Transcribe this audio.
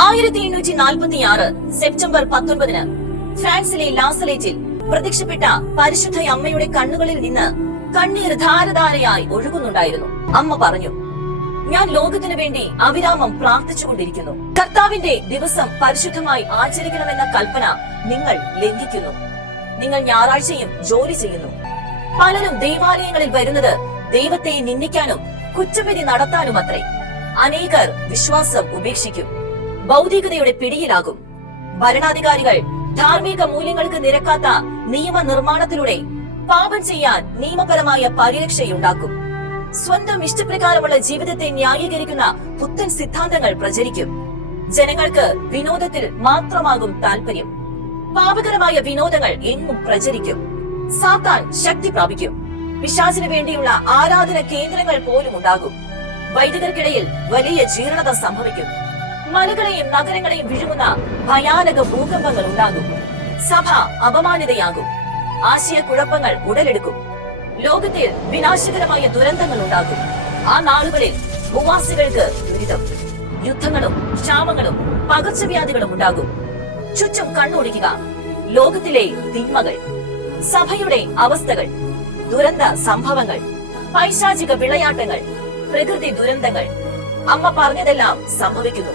1846 September 19 ഫ്രാൻസിലെ ലാസലേറ്റിൽ പ്രത്യക്ഷപ്പെട്ട പരിശുദ്ധ അമ്മയുടെ കണ്ണുകളിൽ നിന്ന് കണ്ണീർ ധാരധാരയായി ഒഴുകുന്നുണ്ടായിരുന്നു. അമ്മ പറഞ്ഞു, ഞാൻ ലോകത്തിനു വേണ്ടി അവിരാമം പ്രാർത്ഥിച്ചുകൊണ്ടിരിക്കുന്നു. കർത്താവിന്റെ ദിവസം പരിശുദ്ധമായി ആചരിക്കണമെന്ന കൽപ്പന നിങ്ങൾ ലംഘിക്കുന്നു. നിങ്ങൾ ഞായറാഴ്ചയും ജോലി ചെയ്യുന്നു. പലരും ദൈവാലയങ്ങളിൽ വരുന്നത് ദൈവത്തെ നിന്ദിക്കാനും കുറ്റവിധി നടത്താനുമത്രേ. അനേകർ വിശ്വാസം ഉപേക്ഷിക്കും, ഭൗതികതയുടെ പിടിയിലാകും. ഭരണാധികാരികൾ ധാർമ്മിക മൂല്യങ്ങൾക്ക് നിരക്കാത്ത നിയമനിർമ്മാണത്തിലൂടെ പാപം ചെയ്യാൻ നിയമപരമായ പരിരക്ഷയുണ്ടാക്കും. സ്വന്തം ഇഷ്ടപ്രകാരമുള്ള ജീവിതത്തെ ന്യായീകരിക്കുന്ന പുത്തൻ സിദ്ധാന്തങ്ങൾ പ്രചരിക്കും. ജനങ്ങൾക്ക് വിനോദത്തിൽ മാത്രമാകും താല്പര്യം. പാപകരമായ വിനോദങ്ങൾ എങ്ങും പ്രചരിക്കും. സാത്താൻ ശക്തി പ്രാപിക്കും. പിശാചിന് വേണ്ടിയുള്ള ആരാധന കേന്ദ്രങ്ങൾ പോലും ഉണ്ടാകും. വൈദികർക്കിടയിൽ വലിയ ജീർണത സംഭവിക്കും. മലകളെയും നഗരങ്ങളെയും വിഴുങ്ങുന്ന ഭയാനക ഭൂകമ്പങ്ങൾ ഉണ്ടാകും. സഭ അപമാനിതയാകും. ആശയക്കുഴപ്പങ്ങൾ ഉടലെടുക്കും. ലോകത്തിൽ വിനാശകരമായ ദുരന്തങ്ങൾ ഉണ്ടാകും. ആ നാളുകളിൽ ഭൂവാസികൾക്ക് ദുരിതം, യുദ്ധങ്ങളും ക്ഷാമങ്ങളും പകർച്ചവ്യാധികളും ഉണ്ടാകും. ചുറ്റും കണ്ണോടിക്കുക. ലോകത്തിലെ തിന്മകൾ, സഭയുടെ അവസ്ഥകൾ, ദുരന്ത സംഭവങ്ങൾ, പൈശാചിക വിളയാട്ടങ്ങൾ, പ്രകൃതി ദുരന്തങ്ങൾ. അമ്മ പറഞ്ഞതെല്ലാം സംഭവിക്കുന്നു.